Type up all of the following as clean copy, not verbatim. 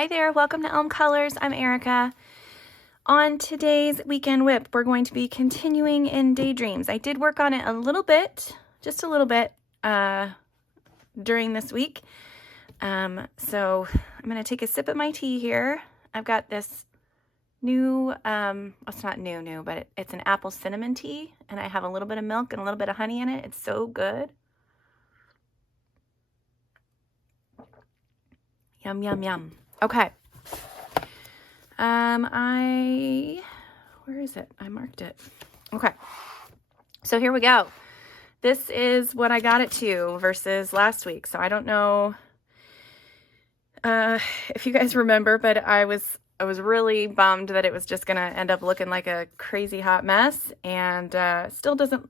Hi there, welcome to Elm Colors. I'm Erica. On today's weekend WIP, we're going to be continuing in Daydreams. I did work on it a little bit, just a little bit, during this week. So I'm going to take a sip of my tea here. I've got this new, it's not new, but it's an apple cinnamon tea, and I have a little bit of milk and a little bit of honey in it. It's so good. Yum, yum, yum. Okay. Where is it? I marked it. Okay. So here we go. This is what I got it to versus last week. So I don't know if you guys remember, but I was really bummed that it was just going to end up looking like a crazy hot mess, and still isn't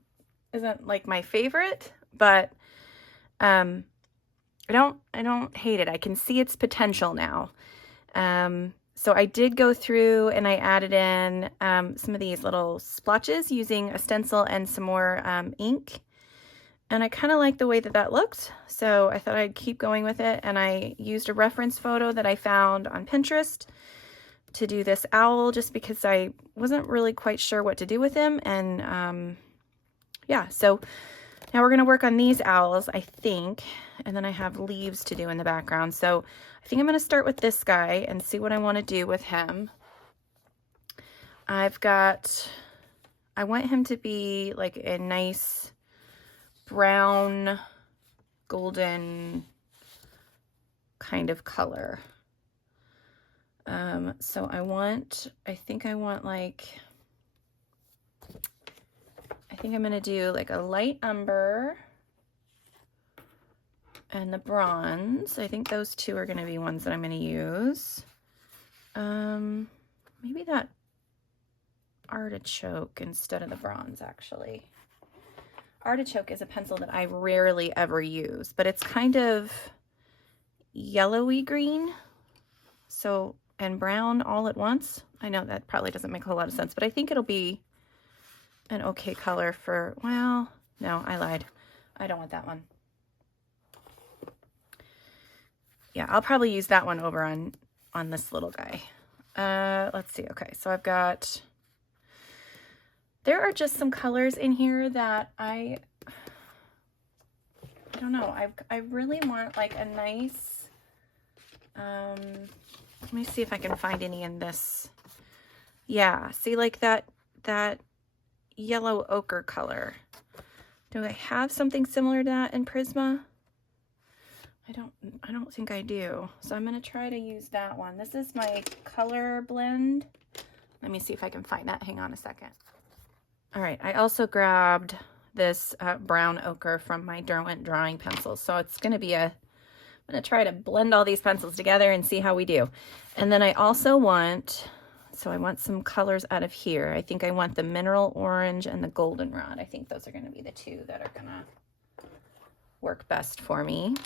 like my favorite, but I don't hate it. I can see its potential now. So I did go through and I added in some of these little splotches using a stencil and some more ink. And I kind of like the way that looked. So I thought I'd keep going with it. And I used a reference photo that I found on Pinterest to do this owl, just because I wasn't really quite sure what to do with him. And yeah, so now we're going to work on these owls, I think. And then I have leaves to do in the background. So I think I'm going to start with this guy and see what I want to do with him. I want him to be like a nice brown, golden kind of color. So I think I'm going to do like a light umber and the bronze. I think those two are going to be ones that I'm going to use. Maybe that artichoke instead of the bronze, actually. Artichoke is a pencil that I rarely ever use, but it's kind of yellowy green, so, and brown all at once. I know that probably doesn't make a whole lot of sense, but I think it'll be an okay color for, well, no, I lied. I don't want that one. Yeah, I'll probably use that one over on this little guy. Let's see. Okay, so there are just some colors in here that I don't know. I really want like a nice, let me see if I can find any in this. Yeah, see, like that yellow ochre color. Do I have something similar to that in Prisma? I don't think I do. So I'm going to try to use that one. This is my color blend. Let me see if I can find that. Hang on a second. All right. I also grabbed this brown ochre from my Derwent drawing pencils. So it's going to be I'm going to try to blend all these pencils together and see how we do. And then I also want some colors out of here. I think I want the mineral orange and the goldenrod. I think those are going to be the two that are going to work best for me.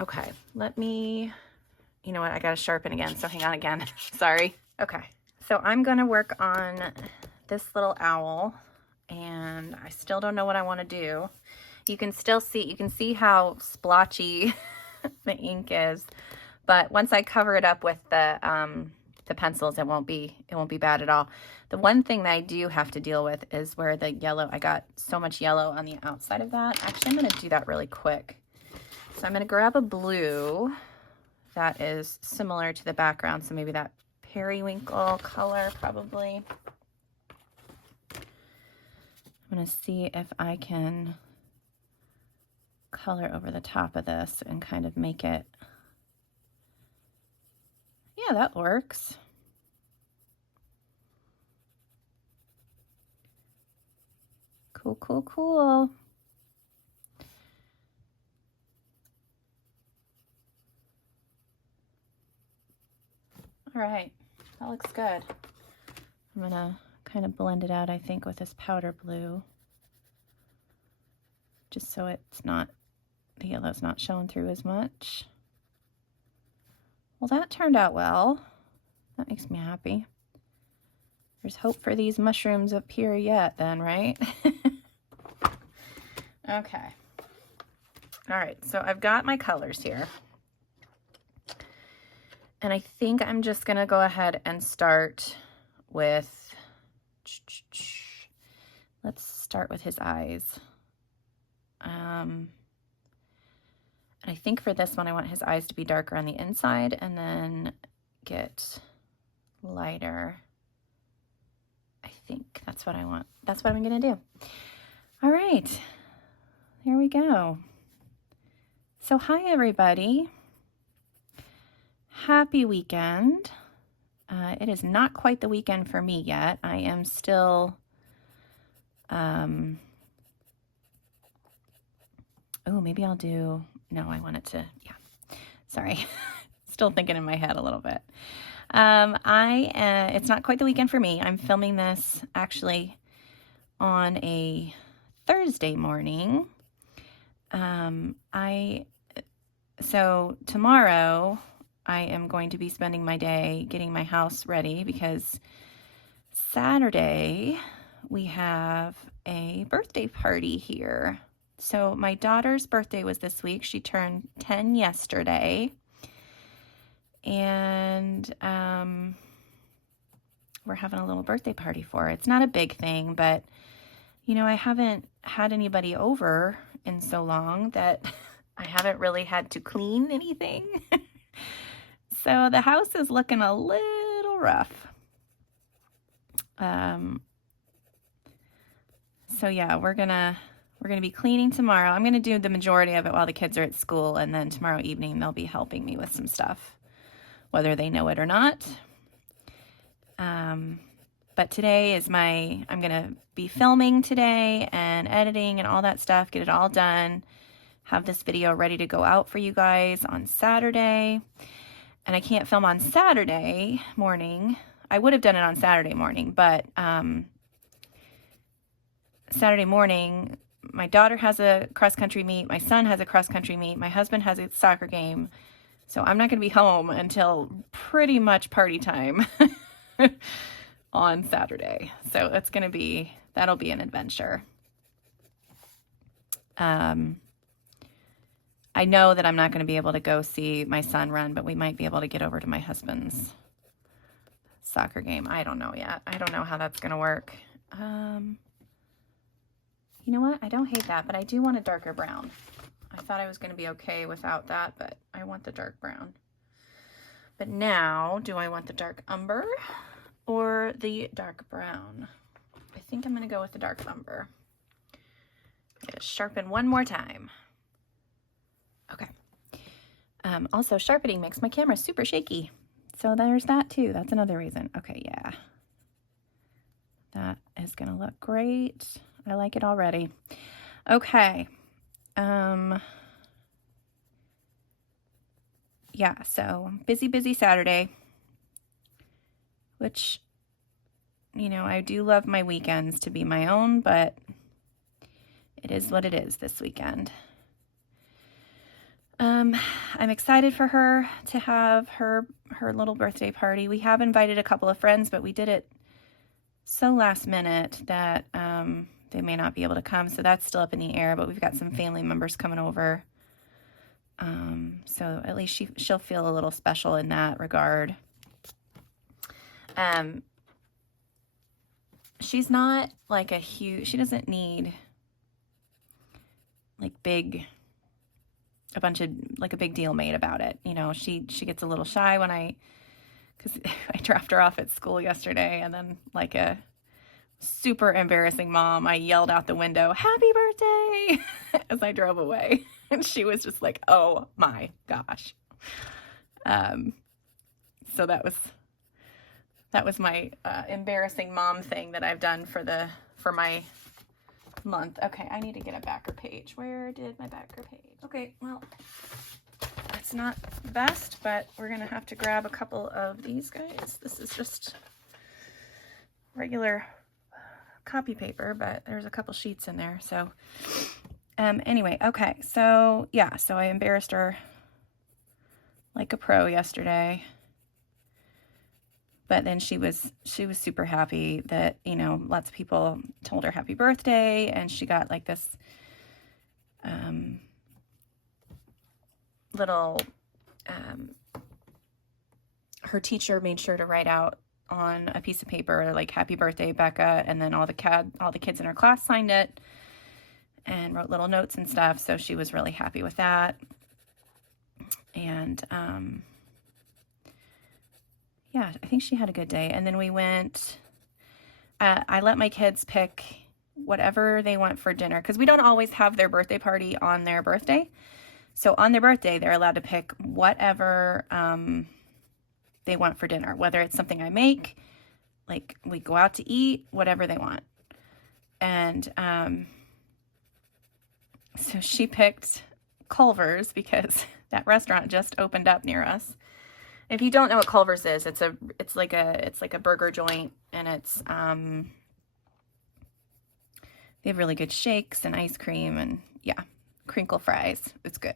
Okay, you know what, I gotta sharpen again, so hang on again. Sorry. Okay, so I'm gonna work on this little owl, and I still don't know what I want to do. You can see how splotchy the ink is, but once I cover it up with the pencils, it won't be bad at all. The one thing that I do have to deal with is where the yellow, I got so much yellow on the outside of that. Actually, I'm gonna do that really quick. So I'm going to grab a blue that is similar to the background. So maybe that periwinkle color, probably. I'm going to see if I can color over the top of this and kind of make it. Yeah, that works. Cool, cool, cool. All right, that looks good. I'm gonna kind of blend it out, I think, with this powder blue, just so the yellow's not showing through as much. Well, that turned out well. That makes me happy. There's hope for these mushrooms up here yet then, right? Okay. All right, so I've got my colors here. And I think I'm just going to go ahead and start with, let's start with his eyes. And I think for this one, I want his eyes to be darker on the inside and then get lighter. I think that's what I want. That's what I'm going to do. All right, here we go. So hi, everybody. Happy weekend. It is not quite the weekend for me yet. I am still, oh, maybe I'll do, no, I want it to, yeah, sorry. Still thinking in my head a little bit. It's not quite the weekend for me. I'm filming this actually on a Thursday morning. So tomorrow I am going to be spending my day getting my house ready because Saturday we have a birthday party here. So my daughter's birthday was this week. She turned 10 yesterday. And we're having a little birthday party for her. It's not a big thing, but you know, I haven't had anybody over in so long that I haven't really had to clean anything. So the house is looking a little rough. So yeah, we're gonna be cleaning tomorrow. I'm gonna do the majority of it while the kids are at school, and then tomorrow evening they'll be helping me with some stuff, whether they know it or not. But today is I'm gonna be filming today and editing and all that stuff, get it all done, have this video ready to go out for you guys on Saturday. And I can't film on Saturday morning. I would have done it on Saturday morning, but Saturday morning, my daughter has a cross-country meet, my son has a cross-country meet, my husband has a soccer game, so I'm not going to be home until pretty much party time on Saturday. So it's going to be, that'll be an adventure. I know that I'm not going to be able to go see my son run, but we might be able to get over to my husband's soccer game. I don't know yet. I don't know how that's going to work. You know what? I don't hate that, but I do want a darker brown. I thought I was going to be okay without that, but I want the dark brown. But now, do I want the dark umber or the dark brown? I think I'm going to go with the dark umber. Get it sharpened one more time. Okay. Also, sharpening makes my camera super shaky. So there's that too. That's another reason. Okay, yeah. That is going to look great. I like it already. Okay. Yeah, so busy Saturday, which, you know, I do love my weekends to be my own, but it is what it is this weekend. I'm excited for her to have her little birthday party. We have invited a couple of friends, but we did it so last minute that they may not be able to come, so that's still up in the air, but we've got some family members coming over. So at least she'll feel a little special in that regard. She's not like she doesn't need like a big deal made about it. You know, she gets a little shy because I dropped her off at school yesterday, and then like a super embarrassing mom, I yelled out the window, "Happy birthday!" as I drove away. And she was just like, oh my gosh. So that was my embarrassing mom thing that I've done for my month. Okay, I need to get a backer page. Where did my backer page? Okay, well, it's not the best, but we're gonna have to grab a couple of these guys. This is just regular copy paper, but there's a couple sheets in there, so anyway, okay, so yeah, so I embarrassed her like a pro yesterday, but then she was super happy that, you know, lots of people told her happy birthday, and she got like this little her teacher made sure to write out on a piece of paper, like, happy birthday, Becca. And then all the kids in her class signed it and wrote little notes and stuff. So she was really happy with that. And, yeah, I think she had a good day. And then we went, I let my kids pick whatever they want for dinner, because we don't always have their birthday party on their birthday. So on their birthday, they're allowed to pick whatever they want for dinner, whether it's something I make, like we go out to eat, whatever they want. And so she picked Culver's because that restaurant just opened up near us. If you don't know what Culver's is, it's like a burger joint, and it's they have really good shakes and ice cream and, yeah, crinkle fries. It's good.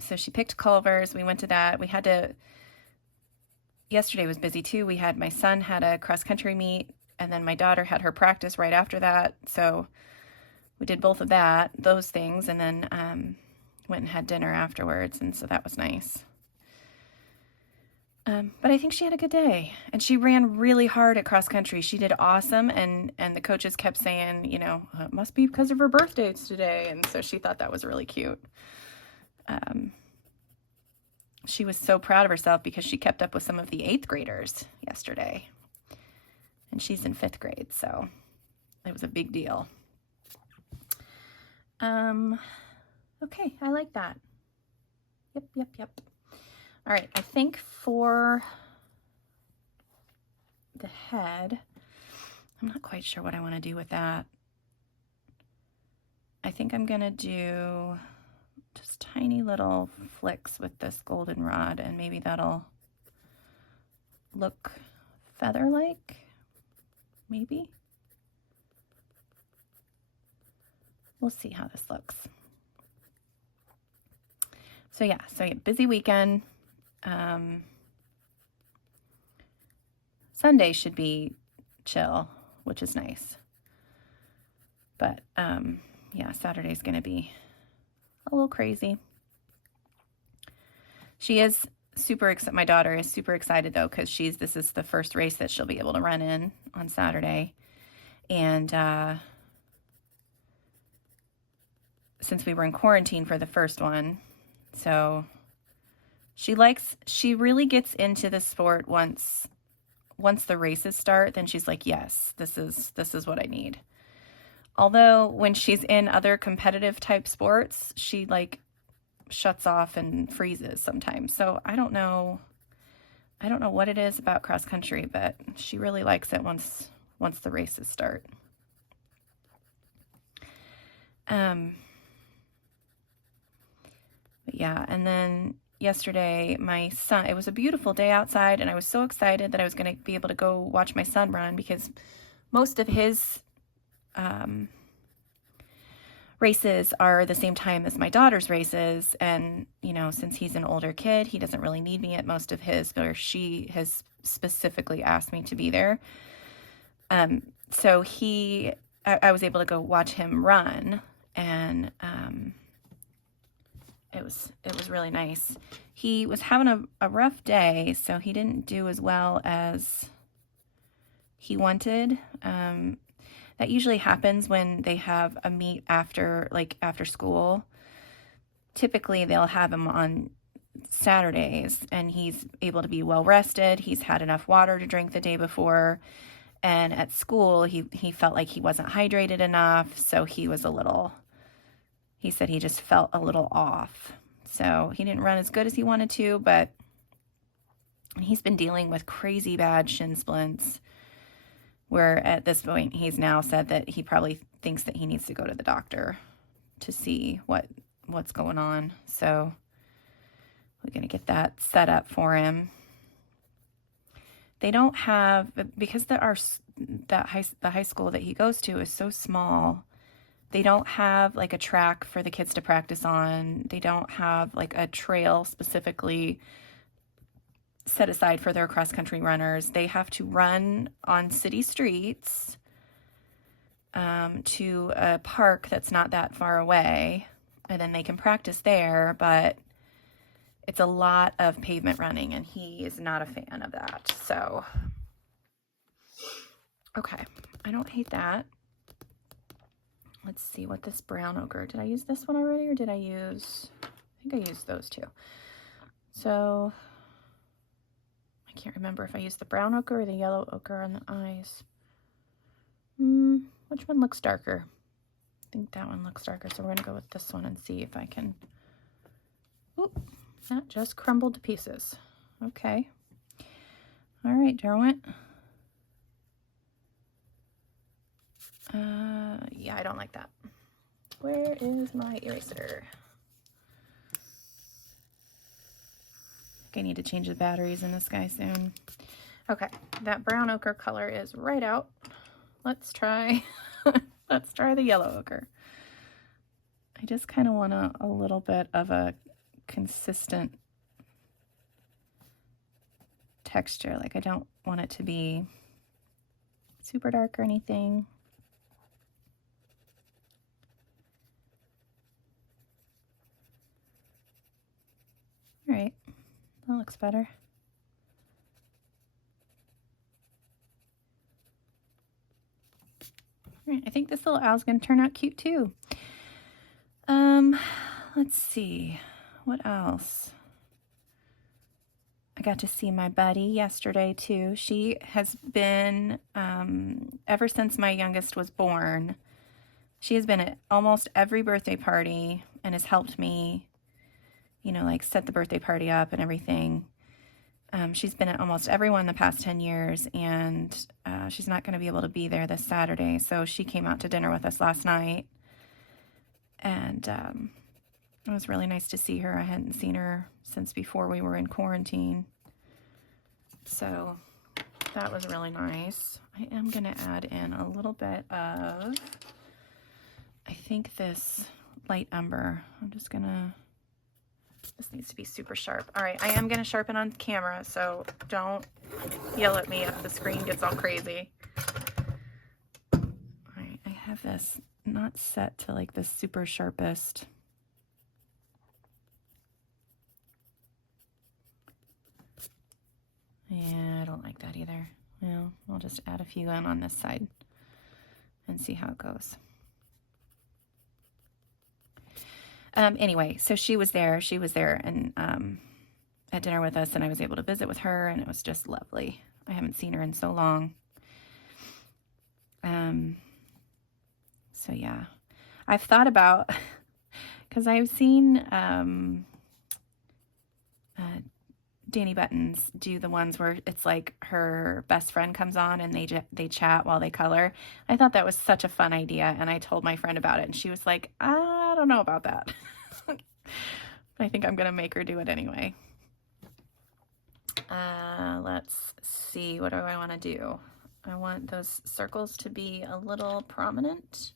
So she picked Culver's. We went to that. Yesterday was busy too. My son had a cross country meet, and then my daughter had her practice right after that. So we did both of those things, and then went and had dinner afterwards. And so that was nice. But I think she had a good day, and she ran really hard at cross country. She did awesome. And the coaches kept saying, it must be because of her birthday today. And so she thought that was really cute. She was so proud of herself because she kept up with some of the 8th graders yesterday, and she's in 5th grade. So it was a big deal. Okay. I like that. Yep. All right, I think for the head, I'm not quite sure what I want to do with that. I think I'm going to do just tiny little flicks with this goldenrod, and maybe that'll look feather-like, maybe. We'll see how this looks. So yeah, busy weekend. Sunday should be chill, which is nice. But yeah, Saturday's going to be a little crazy. She is super excited. My daughter is super excited though, because this is the first race that she'll be able to run in on Saturday. And since we were in quarantine for the first one, so she really gets into the sport once the races start. Then she's like, yes, this is what I need. Although when she's in other competitive type sports, she like shuts off and freezes sometimes. So I don't know what it is about cross country, but she really likes it once the races start. But yeah, and then yesterday, my son, it was a beautiful day outside, and I was so excited that I was going to be able to go watch my son run, because most of his races are the same time as my daughter's races. And, since he's an older kid, he doesn't really need me at most of his, or she has specifically asked me to be there. So I was able to go watch him run, and it was really nice. He was having a rough day, so he didn't do as well as he wanted. That usually happens when they have a meet after school. Typically, they'll have him on Saturdays, and he's able to be well rested. He's had enough water to drink the day before. And at school, he felt like he wasn't hydrated enough, so he said he just felt a little off. So he didn't run as good as he wanted to, but he's been dealing with crazy bad shin splints, where at this point he's now said that he probably thinks that he needs to go to the doctor to see what's going on. So we're going to get that set up for him. They don't have, because the high school that he goes to is so small, they don't have like a track for the kids to practice on. They don't have like a trail specifically set aside for their cross-country runners. They have to run on city streets to a park that's not that far away, and then they can practice there. But it's a lot of pavement running, and he is not a fan of that. So, okay, I don't hate that. Let's see what this brown ochre, did I use this one already, or did I use, I think I used those two. So I can't remember if I used the brown ochre or the yellow ochre on the eyes. Which one looks darker? I think that one looks darker, so we're gonna go with this one and see if I can, oop, that just crumbled to pieces. Okay. All right, Derwent. Yeah, I don't like that. Where is my eraser? I think I need to change the batteries in this guy soon. Okay, that brown ochre color is right out. Let's try, let's try the yellow ochre. I just kind of want a little bit of a consistent texture. Like, I don't want it to be super dark or anything. All right, that looks better. All right, I think this little owl's gonna turn out cute too. Let's see, what else? I got to see my buddy yesterday too. She has been, ever since my youngest was born, she has been at almost every birthday party and has helped me, you know, like set the birthday party up and everything. She's been at almost every one the past 10 years, and she's not going to be able to be there this Saturday. So she came out to dinner with us last night, and it was really nice to see her. I hadn't seen her since before we were in quarantine. So that was really nice. I am going to add in a little bit of, I think, this light umber. I'm just going to, this needs to be super sharp. All right, I am going to sharpen on camera, so don't yell at me if the screen gets all crazy. All right, I have this not set to like the super sharpest. Yeah, I don't like that either. Well, I'll just add a few in on this side and see how it goes. Anyway, so she was there and at dinner with us, and I was able to visit with her, and it was just lovely. I haven't seen her in so long. So yeah, I've thought about, because I've seen Danny Buttons do the ones where it's like her best friend comes on and they chat while they color. I thought that was such a fun idea, and I told my friend about it, and she was like, I don't know about that. I think I'm gonna make her do it anyway. Let's see, what do I want to do? I want those circles to be a little prominent,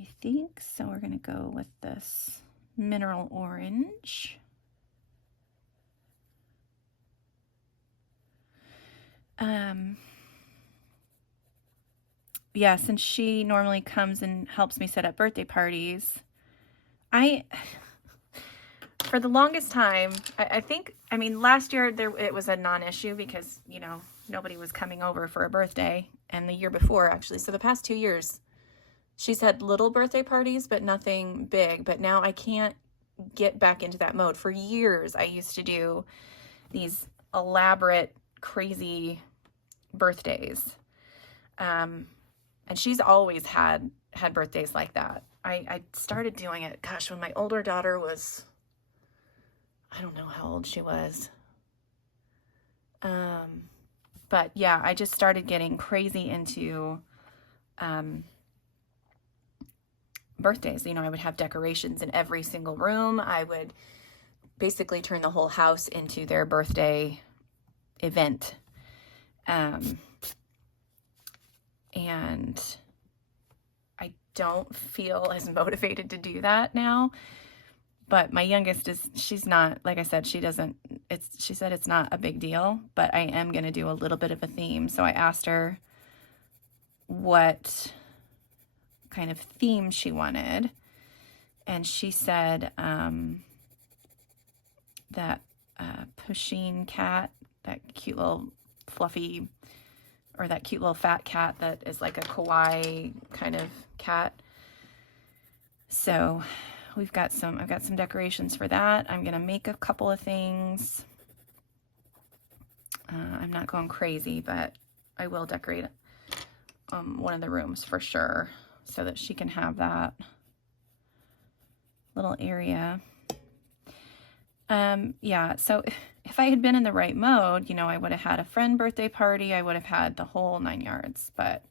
I think, so we're gonna go with this mineral orange. Yeah, since she normally comes and helps me set up birthday parties, for the longest time, I think, I mean, last year it was a non-issue because, you know, nobody was coming over for a birthday, and the year before, actually, so the past 2 years, she's had little birthday parties, but nothing big. But now I can't get back into that mode. For years, I used to do these elaborate, crazy birthdays. And she's always had birthdays like that. I started doing it, gosh, when my older daughter was, I don't know how old she was. But yeah, I just started getting crazy into birthdays. You know, I would have decorations in every single room. I would basically turn the whole house into their birthday event. And I don't feel as motivated to do that now. But my youngest she's not, like I said, she said it's not a big deal, but I am going to do a little bit of a theme. So I asked her what kind of theme she wanted. And she said, that Pusheen cat, that cute little fluffy, or that cute little fat cat that is like a kawaii kind of cat. So I've got some decorations for that. I'm gonna make a couple of things. I'm not going crazy, but I will decorate one of the rooms for sure, so that she can have that little area. Yeah, so if I had been in the right mode, you know, I would have had a friend birthday party, I would have had the whole 9 yards, but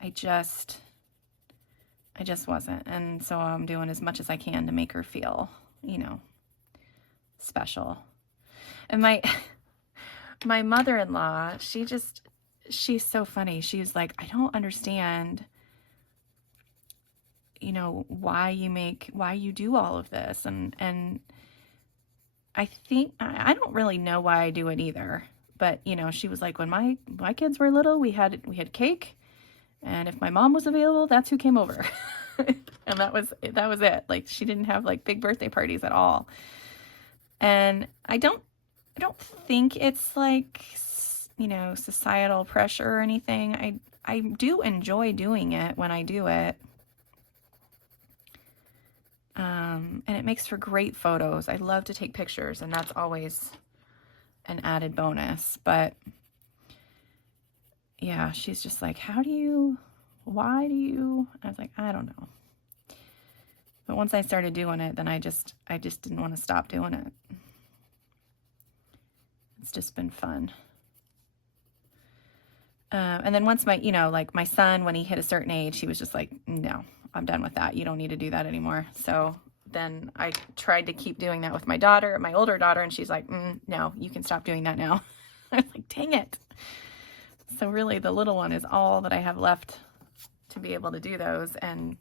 I just wasn't. And so I'm doing as much as I can to make her feel, you know, special. And my mother-in-law, she's so funny. She's like, I don't understand, you know, why you do all of this. And I think, I don't really know why I do it either, but you know, she was like, when my kids were little, we had cake, and if my mom was available, that's who came over. And that was it. Like, she didn't have like big birthday parties at all. And I don't think it's like, you know, societal pressure or anything. I do enjoy doing it when I do it. And it makes for great photos. I love to take pictures, and that's always an added bonus. But yeah, she's just like, why do you? I was like, I don't know. But once I started doing it, then I just didn't want to stop doing it. It's just been fun. And then once my son, when he hit a certain age, he was just like, no, I'm done with that. You don't need to do that anymore. So then I tried to keep doing that with my daughter, my older daughter, and she's like, no, you can stop doing that now. I was like, dang it. So really the little one is all that I have left to be able to do those. And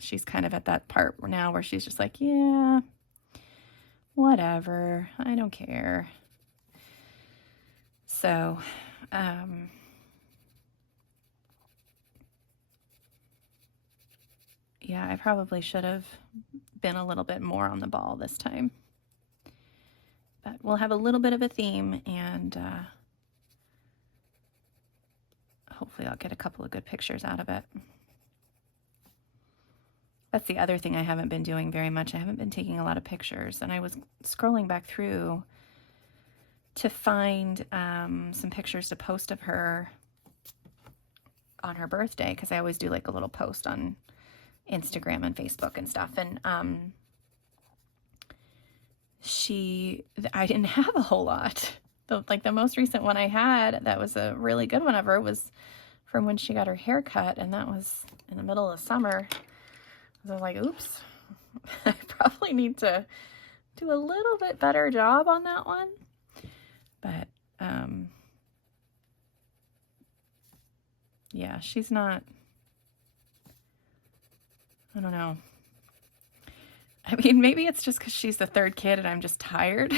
she's kind of at that part now where she's just like, yeah, whatever. I don't care. So, yeah, I probably should have been a little bit more on the ball this time. But we'll have a little bit of a theme, and hopefully I'll get a couple of good pictures out of it. That's the other thing I haven't been doing very much. I haven't been taking a lot of pictures, and I was scrolling back through to find some pictures to post of her on her birthday, because I always do like a little post on Instagram and Facebook and stuff. And I didn't have a whole lot. The most recent one I had that was a really good one of her was from when she got her hair cut, and that was in the middle of summer. I was like, oops, I probably need to do a little bit better job on that one. But yeah, she's not, I don't know. I mean, maybe it's just because she's the third kid and I'm just tired.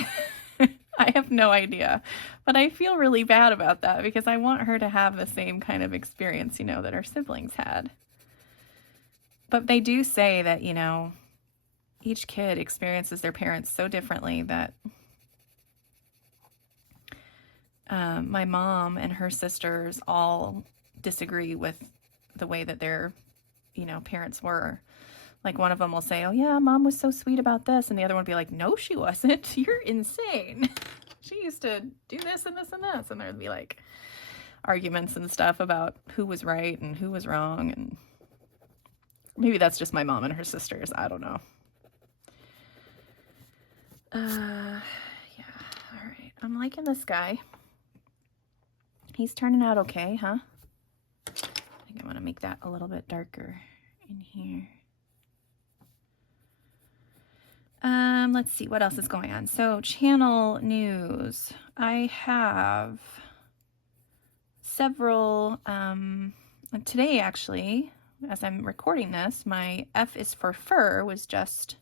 I have no idea. But I feel really bad about that, because I want her to have the same kind of experience, you know, that her siblings had. But they do say that, you know, each kid experiences their parents so differently that my mom and her sisters all disagree with the way that their, you know, parents were. Like, one of them will say, oh yeah, mom was so sweet about this. And the other one will be like, no, she wasn't. You're insane. She used to do this and this and this. And there'd be like arguments and stuff about who was right and who was wrong. And maybe that's just my mom and her sisters. I don't know. Yeah. All right. I'm liking this guy. He's turning out okay, huh? I think I'm going to make that a little bit darker in here. Let's see what else is going on. So, channel news. I have several, today actually, as I'm recording this, my F is for Fur was just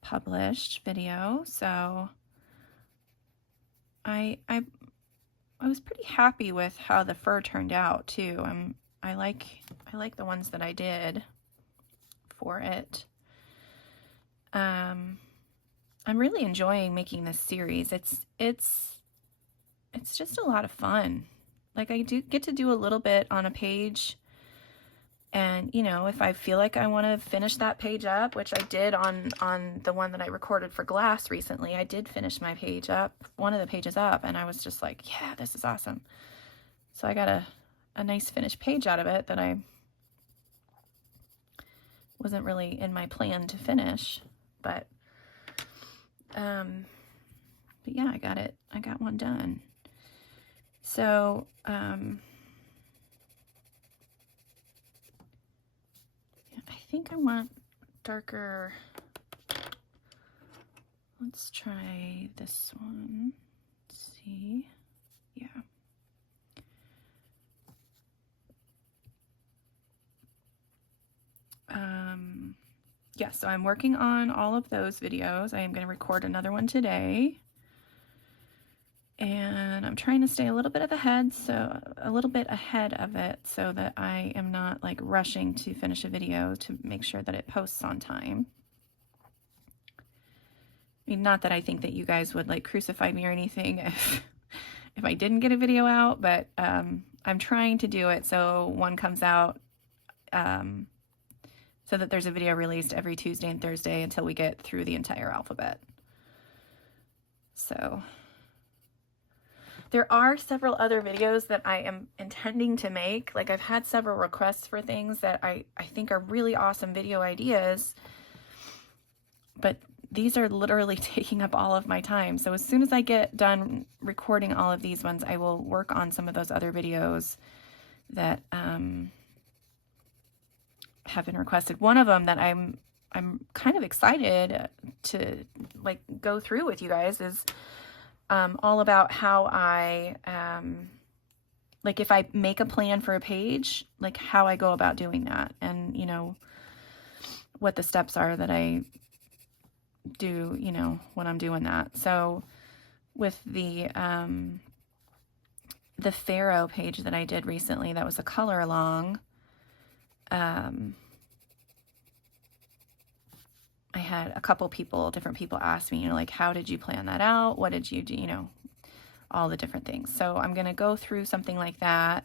published video. So I was pretty happy with how the fur turned out too. I like the ones that I did for it. I'm really enjoying making this series. It's just a lot of fun. Like, I do get to do a little bit on a page, and you know, if I feel like I want to finish that page up, which I did on the one that I recorded for glass recently, I did finish my page up, one of the pages up, and I was just like, yeah, this is awesome. So I got a nice finished page out of it that I wasn't really in my plan to finish, but yeah, I got one done. So I think I want darker. Let's try this one. Let's see. Yeah. Yeah, so I'm working on all of those videos. I am going to record another one today. And I'm trying to stay a little bit ahead of it, so that I am not like rushing to finish a video to make sure that it posts on time. I mean, not that I think that you guys would like crucify me or anything if I didn't get a video out, but I'm trying to do it so one comes out so that there's a video released every Tuesday and Thursday until we get through the entire alphabet. So there are several other videos that I am intending to make. Like, I've had several requests for things that I think are really awesome video ideas, but these are literally taking up all of my time. So as soon as I get done recording all of these ones, I will work on some of those other videos that have been requested. One of them that I'm kind of excited to like go through with you guys is all about how I like, if I make a plan for a page, like how I go about doing that, and you know what the steps are that I do, you know, when I'm doing that. So with the Pharaoh page that I did recently, that was a color along. I had a couple different people ask me, you know, like, how did you plan that out? What did you do? You know, all the different things. So I'm going to go through something like that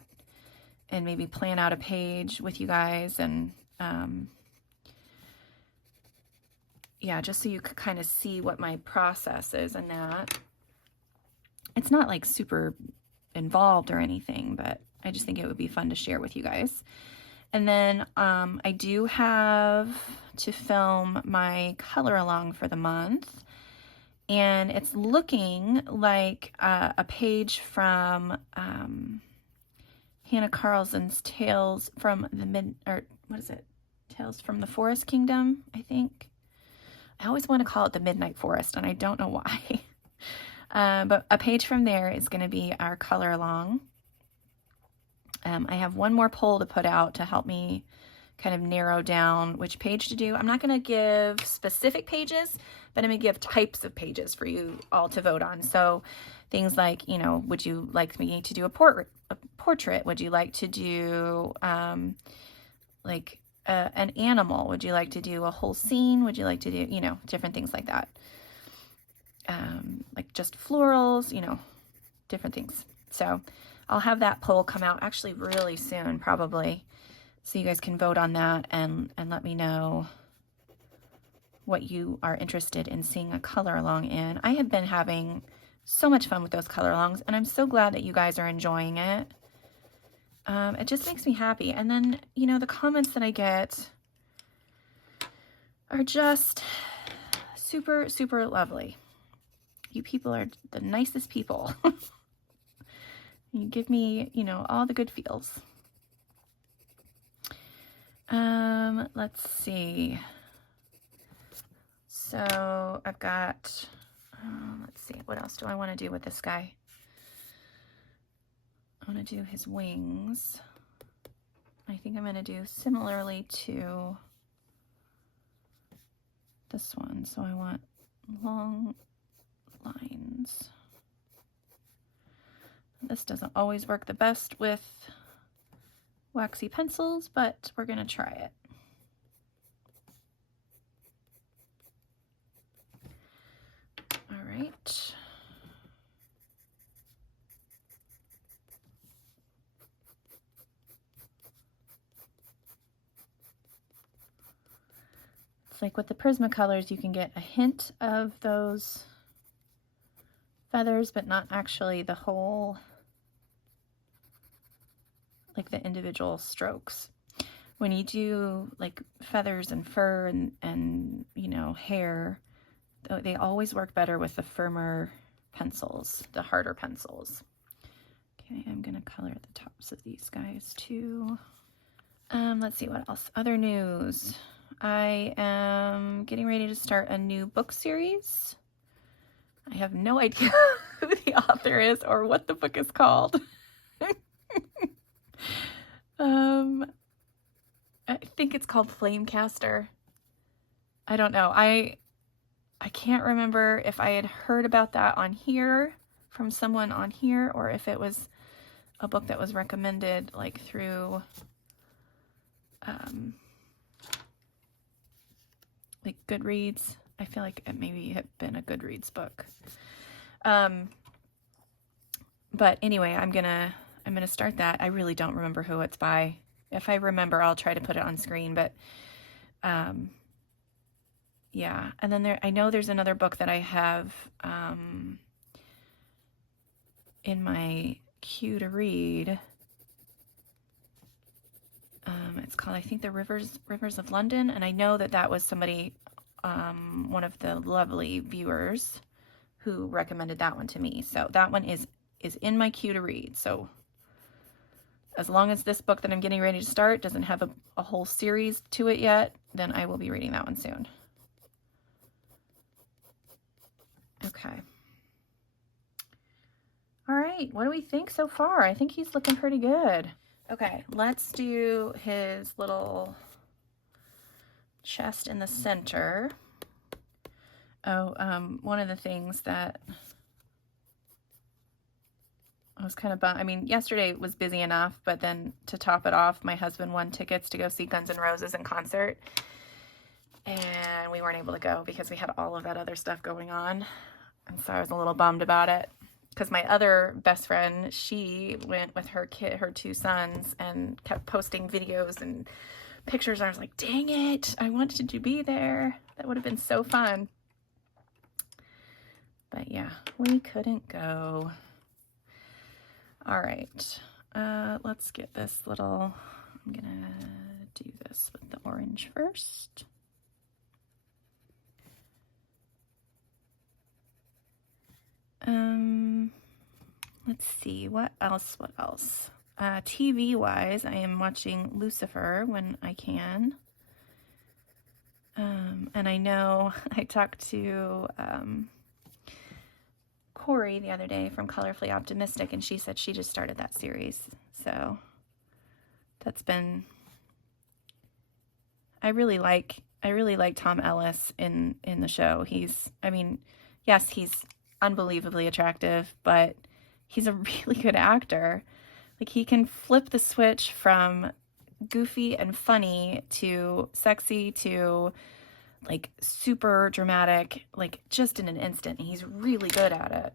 and maybe plan out a page with you guys. And yeah, just so you could kind of see what my process is and that. It's not like super involved or anything, but I just think it would be fun to share with you guys. And then I do have to film my color along for the month, and it's looking like a page from Hanna Karlzon's Tales from Tales from the Forest Kingdom, I think. I always want to call it the Midnight Forest, and I don't know why. But a page from there is going to be our color along. I have one more poll to put out to help me kind of narrow down which page to do. I'm not going to give specific pages, but I'm going to give types of pages for you all to vote on. So things like, you know, would you like me to do a portrait? Would you like to do like an animal? Would you like to do a whole scene? Would you like to do, you know, different things like that? Like just florals, you know, different things. So I'll have that poll come out actually really soon, probably, so you guys can vote on that and let me know what you are interested in seeing a color along in. I have been having so much fun with those color alongs, and I'm so glad that you guys are enjoying it. It just makes me happy. And then, you know, the comments that I get are just super, super lovely. You people are the nicest people. You give me, you know, all the good feels. Let's see. So I've got, let's see, what else do I want to do with this guy? I want to do his wings. I think I'm going to do similarly to this one. So I want long lines. This doesn't always work the best with waxy pencils, but we're going to try it. It's like with the Prismacolors, you can get a hint of those feathers, but not actually the whole, like the individual strokes. When you do like feathers and fur and you know, hair, they always work better with the firmer pencils, the harder pencils. Okay, I'm gonna color the tops of these guys too. Let's see what else. Other news. I am getting ready to start a new book series. I have no idea who the author is or what the book is called. I think it's called Flamecaster. I don't know. I can't remember if I had heard about that on here from someone on here, or if it was a book that was recommended like through like Goodreads. I feel like it maybe had been a Goodreads book. But anyway, I'm gonna start that. I really don't remember who it's by. If I remember, I'll try to put it on screen, but yeah. And then I know there's another book that I have in my queue to read. It's called, I think, The Rivers of London, and I know that was somebody, one of the lovely viewers who recommended that one to me. So that one is in my queue to read. So as long as this book that I'm getting ready to start doesn't have a whole series to it yet, then I will be reading that one soon. Okay. All right, what do we think so far? I think he's looking pretty good. Okay, let's do his little chest in the center. Oh, one of the things that I was kind of bummed. I mean, yesterday was busy enough, but then to top it off, my husband won tickets to go see Guns N' Roses in concert. And we weren't able to go because we had all of that other stuff going on. And so I was a little bummed about it. Because my other best friend, she went with her two sons, and kept posting videos and pictures. And I was like, dang it, I wanted to be there. That would have been so fun. But yeah, we couldn't go. All right, let's get this little, I'm gonna do this with the orange first. Let's see, what else? TV wise, I am watching Lucifer when I can. And I know I talked to Corey the other day from Colorfully Optimistic, and she said she just started that series. So that's been, I really like Tom Ellis in the show. I mean, yes, he's unbelievably attractive, but he's a really good actor. Like, he can flip the switch from goofy and funny to sexy to like super dramatic, like just in an instant. And he's really good at it.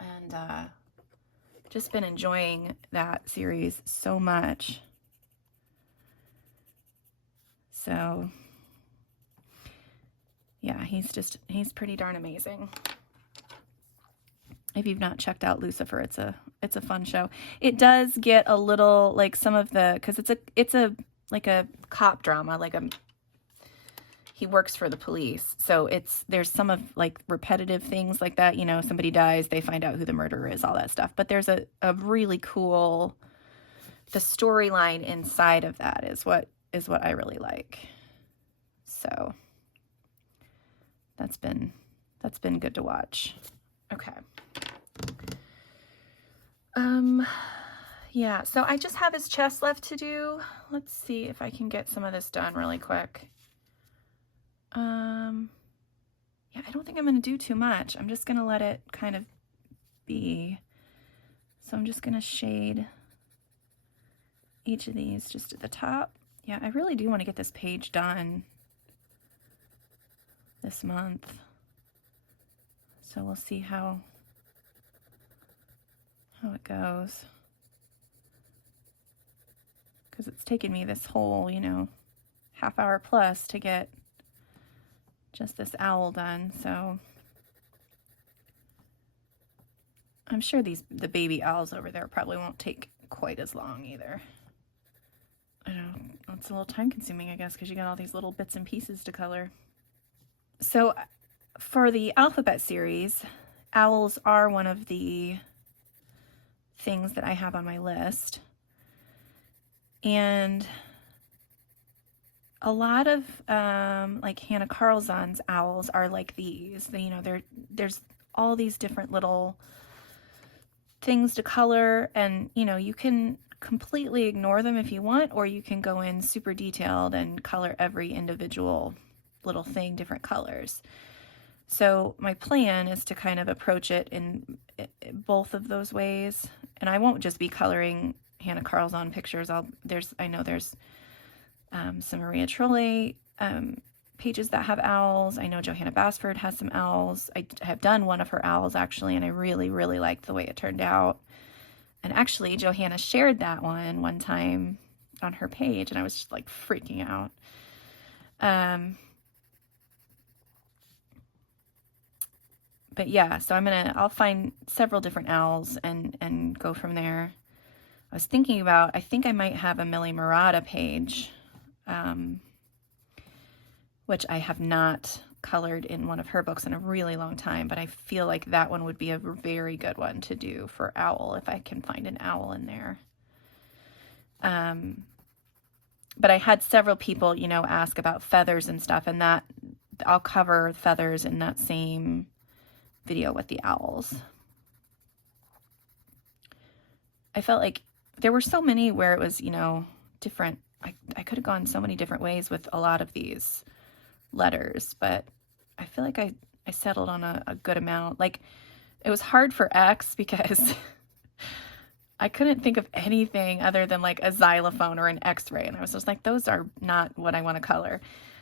And just been enjoying that series so much. So yeah, he's pretty darn amazing. If you've not checked out Lucifer, it's a fun show. It does get a little like some of the, because it's a like a cop drama, like he works for the police, so there's some of like repetitive things like that, you know, somebody dies, they find out who the murderer is, all that stuff. But there's a really cool, the storyline inside of that is what I really like. So that's been good to watch. Okay. Yeah, so I just have his chest left to do. Let's see if I can get some of this done really quick. Yeah, I don't think I'm going to do too much. I'm just going to let it kind of be. So I'm just going to shade each of these just at the top. Yeah, I really do want to get this page done this month. So we'll see how it goes. Because it's taken me this whole, you know, half hour plus to get just this owl done. So I'm sure the baby owls over there probably won't take quite as long either. I know, it's a little time consuming, I guess, because you got all these little bits and pieces to color. So for the alphabet series, owls are one of the things that I have on my list. And a lot of like Hanna Karlzon's owls are like these. You know, there's all these different little things to color, and you know, you can completely ignore them if you want, or you can go in super detailed and color every individual little thing different colors. So my plan is to kind of approach it in both of those ways, and I won't just be coloring Hanna Karlzon pictures. I know there's some Maria Trolle pages that have owls. I know Johanna Basford has some owls. I have done one of her owls actually, and I really, really liked the way it turned out. And actually, Johanna shared that one time on her page, and I was just like freaking out. But yeah, so I'll find several different owls and go from there. I was thinking about, I think I might have a Millie Murata page, which I have not colored in one of her books in a really long time, but I feel like that one would be a very good one to do for owl if I can find an owl in there. But I had several people, you know, ask about feathers and stuff, and that I'll cover feathers in that same video with the owls. I felt like there were so many where it was, you know, different. I could have gone so many different ways with a lot of these letters, but I feel like I settled on a good amount. Like, it was hard for X because I couldn't think of anything other than like a xylophone or an X-ray, and I was just like, those are not what I want to color.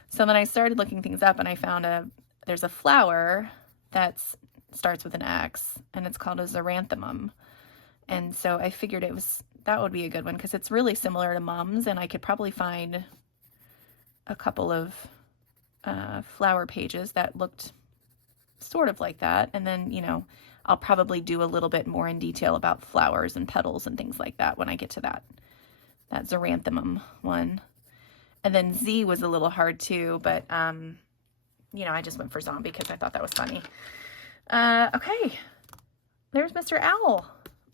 So then I started looking things up, and I found there's a flower that starts with an X, and it's called a xeranthemum. And so I figured that would be a good one because it's really similar to mums, and I could probably find a couple of flower pages that looked sort of like that. And then, you know, I'll probably do a little bit more in detail about flowers and petals and things like that when I get to that xeranthemum one. And then Z was a little hard too, but you know, I just went for zombie because I thought that was funny. Okay, there's Mr. Owl.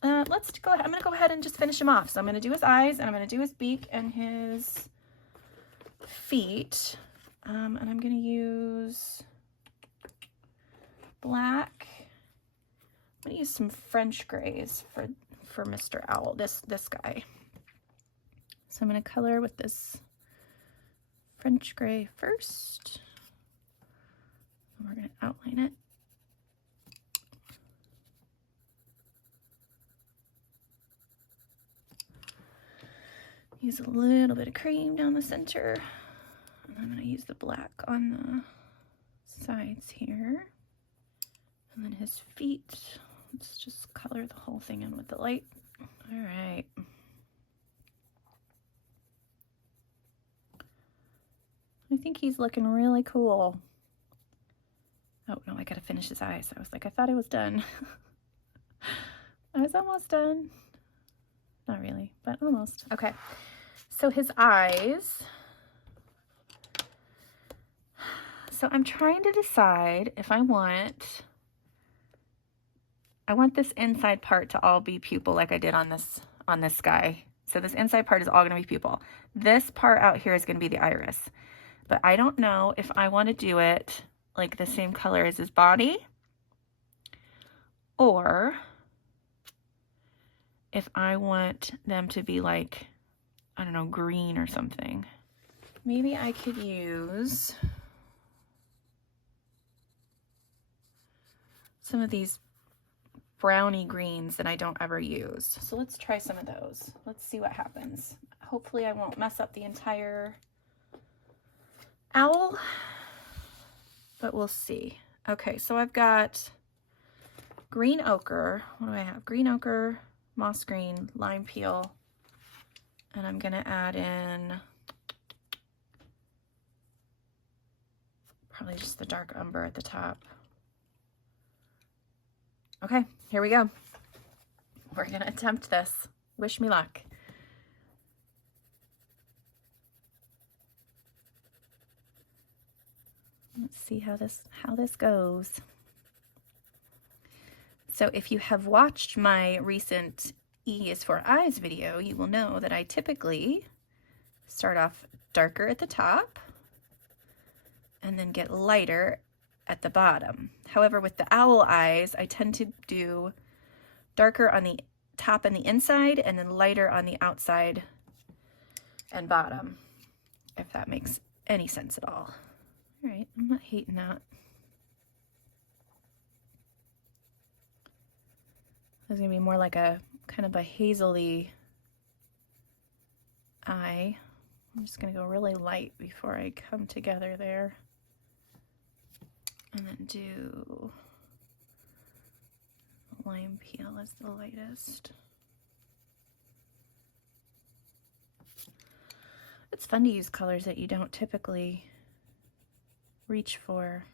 Let's go ahead. I'm going to go ahead and just finish him off. So I'm going to do his eyes, and I'm going to do his beak and his feet. And I'm going to use black. I'm going to use some French grays for Mr. Owl, this guy. So I'm going to color with this French gray first. And we're going to outline it. Use a little bit of cream down the center. And I'm going to use the black on the sides here. And then his feet. Let's just color the whole thing in with the light. All right. I think he's looking really cool. Oh, no, I got to finish his eyes. I was like, I thought I was done. I was almost done. Not really, but almost. Okay, so his eyes. So I'm trying to decide if I want this inside part to all be pupil like I did on this guy. So this inside part is all going to be pupil. This part out here is going to be the iris. But I don't know if I want to do it like the same color as his body, or if I want them to be like, I don't know, green or something. Maybe I could use some of these brownie greens that I don't ever use. So let's try some of those. Let's see what happens. Hopefully I won't mess up the entire owl, but we'll see. Okay, so I've got green ochre. What do I have? Green ochre, moss green, lime peel. And I'm gonna add in probably just the dark umber at the top. Okay, here we go. We're gonna attempt this. Wish me luck. Let's see how this goes. So if you have watched my recent E is for Eyes video, you will know that I typically start off darker at the top and then get lighter at the bottom. However, with the owl eyes, I tend to do darker on the top and the inside and then lighter on the outside and bottom, if that makes any sense at all. All right, I'm not hating that. It's gonna be more like a kind of a hazily eye. I'm just gonna go really light before I come together there. And then do lime peel as the lightest. It's fun to use colors that you don't typically reach for.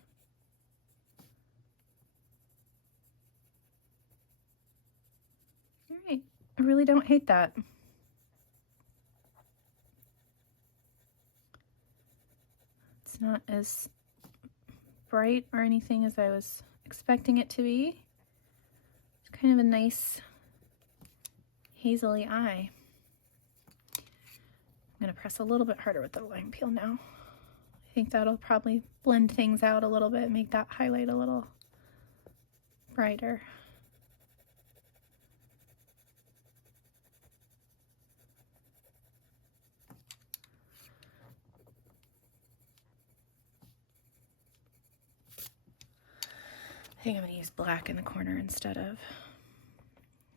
All right, I really don't hate that. It's not as bright or anything as I was expecting it to be. It's kind of a nice hazily eye. I'm gonna press a little bit harder with the lime peel now. I think that'll probably blend things out a little bit, make that highlight a little brighter. I think I'm going to use black in the corner instead of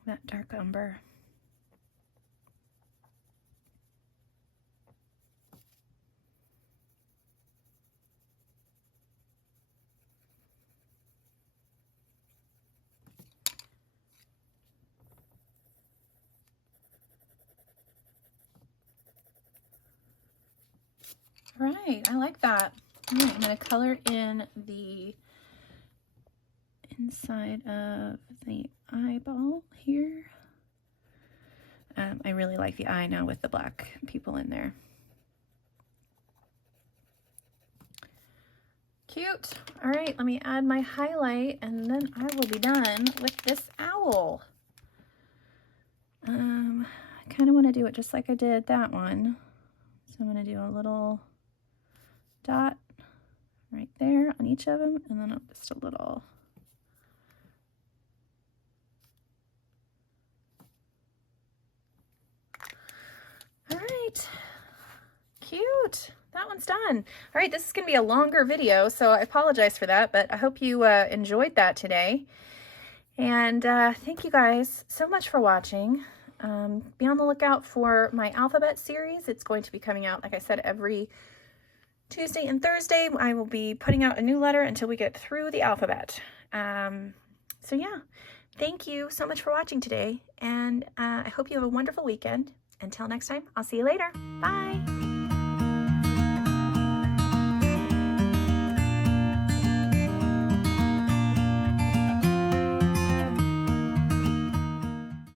that dark umber. All right, I like that. All right, I'm going to color in the inside of the eyeball here. I really like the eye now with the black people in there. Cute. All right, let me add my highlight and then I will be done with this owl. I kind of want to do it just like I did that one. So I'm going to do a little dot right there on each of them and then just a little. All right, cute. That one's done. All right, this is going to be a longer video, so I apologize for that, but I hope you enjoyed that today. And thank you guys so much for watching. Be on the lookout for my alphabet series. It's going to be coming out, like I said, every Tuesday and Thursday. I will be putting out a new letter until we get through the alphabet. So yeah, thank you so much for watching today, and I hope you have a wonderful weekend. Until next time, I'll see you later. Bye.